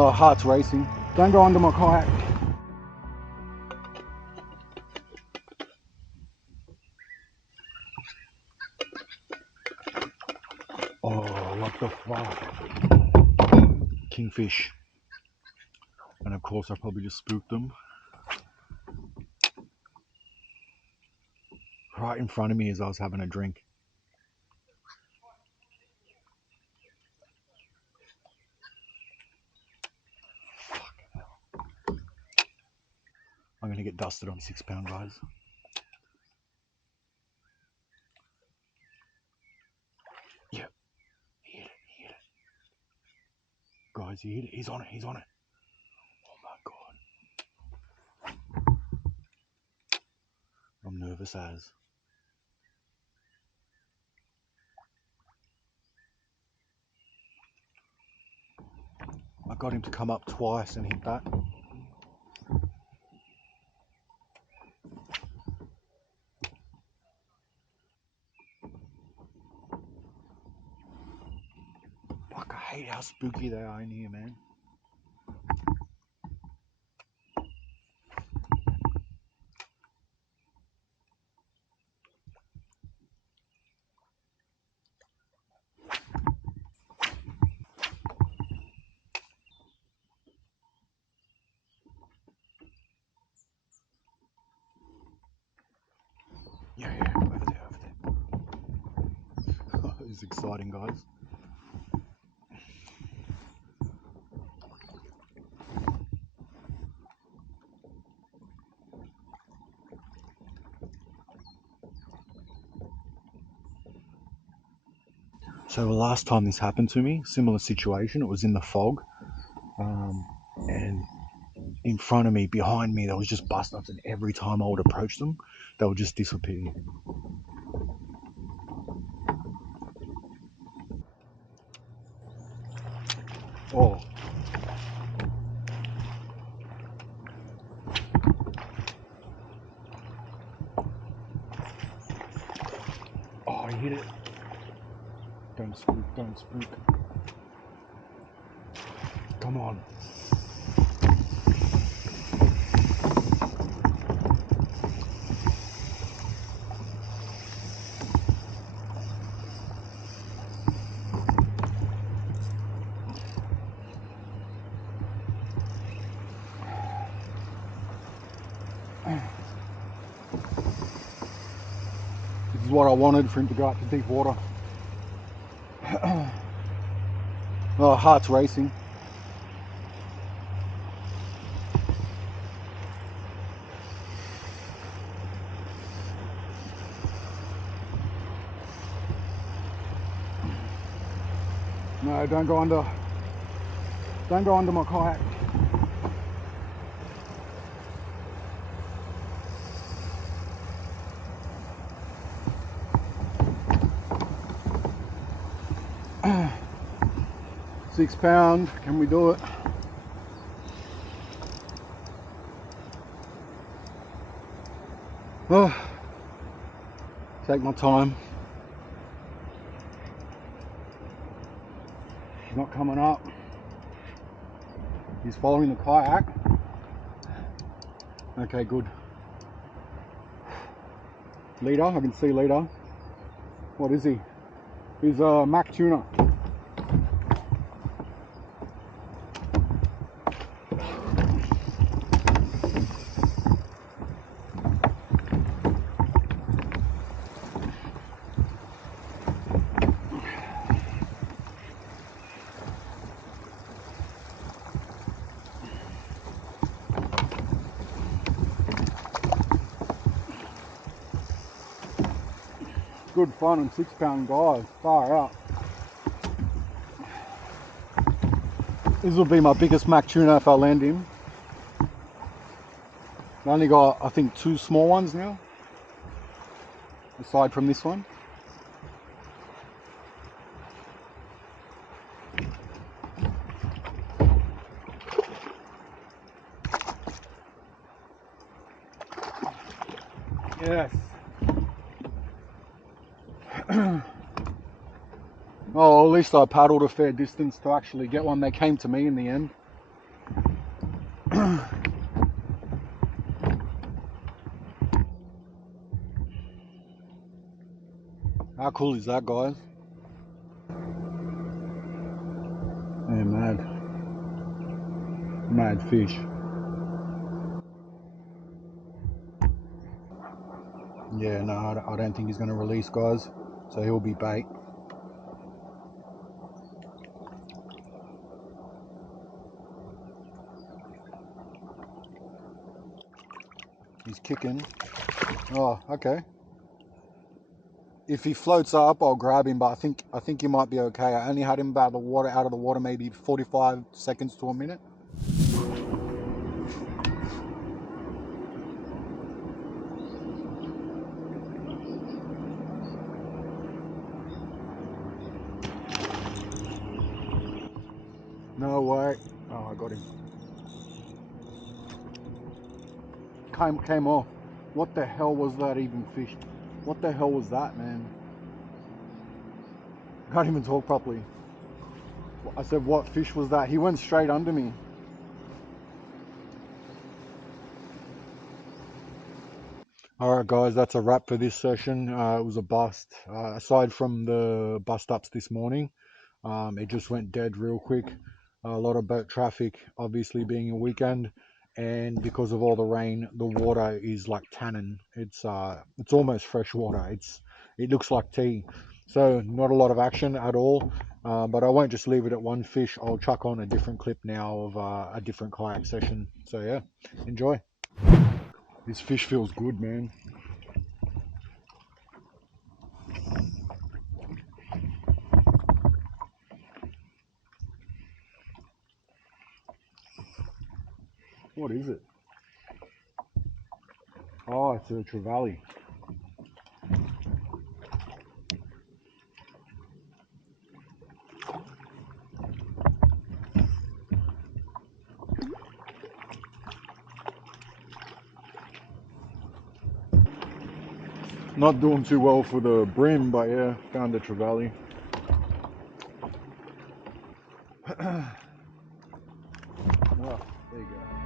Oh, heart's racing. Don't go under my kayak. Oh, what the fuck? Kingfish. And of course I probably just spooked them. Right in front of me as I was having a drink. I'm gonna get dusted on 6 pound, guys. Yeah, he hit it, he hit it. Guys, he hit it, he's on it, he's on it. Oh my god. I'm nervous as. I got him to come up twice and hit that. Fuck, I hate how spooky they are in here, man. Yeah, over there. It's exciting, guys. So the last time this happened to me, similar situation, it was in the fog. And in front of me, behind me, there was just bust ups, and every time I would approach them, they would just disappear. Oh. Oh, I hit it. Don't spook, don't spook. Come on. This is what I wanted, for him to go out to deep water. Oh, heart's racing. No, don't go under my kayak. £6, can we do it? Oh, take my time. He's not coming up. He's following the kayak. Okay, good. Leader, I can see leader. What is he? He's a Mac Tuna. Good fun and £6 guys, far out. This will be my biggest Mac Tuna if I land him. I only got, I think, 2 small ones now, aside from this one. Yes. Oh, at least I paddled a fair distance to actually get one. They came to me in the end. How cool is that, guys? Yeah, mad fish. Yeah, no, I don't think he's going to release, guys. So he'll be bait. He's kicking. Oh, okay. If he floats up, I'll grab him, but I think he might be okay. I only had him out of the water maybe 45 seconds to a minute. No way. Oh, I got him. Came off. What the hell was that even fish? What the hell was that, man? Can't even talk properly. I said, what fish was that? He went straight under me. Alright guys, that's a wrap for this session. It was a bust. Aside from the bust ups this morning, it just went dead real quick. A lot of boat traffic, obviously being a weekend, and because of all the rain, the water is like tannin. It's almost fresh water. It looks like tea. So not a lot of action at all. But I won't just leave it at one fish. I'll chuck on a different clip now of a different kayak session. So yeah, enjoy. This fish feels good, man. What is it? Oh, it's a trevally. Not doing too well for the Bream, but yeah, found a trevally. Oh, there you go.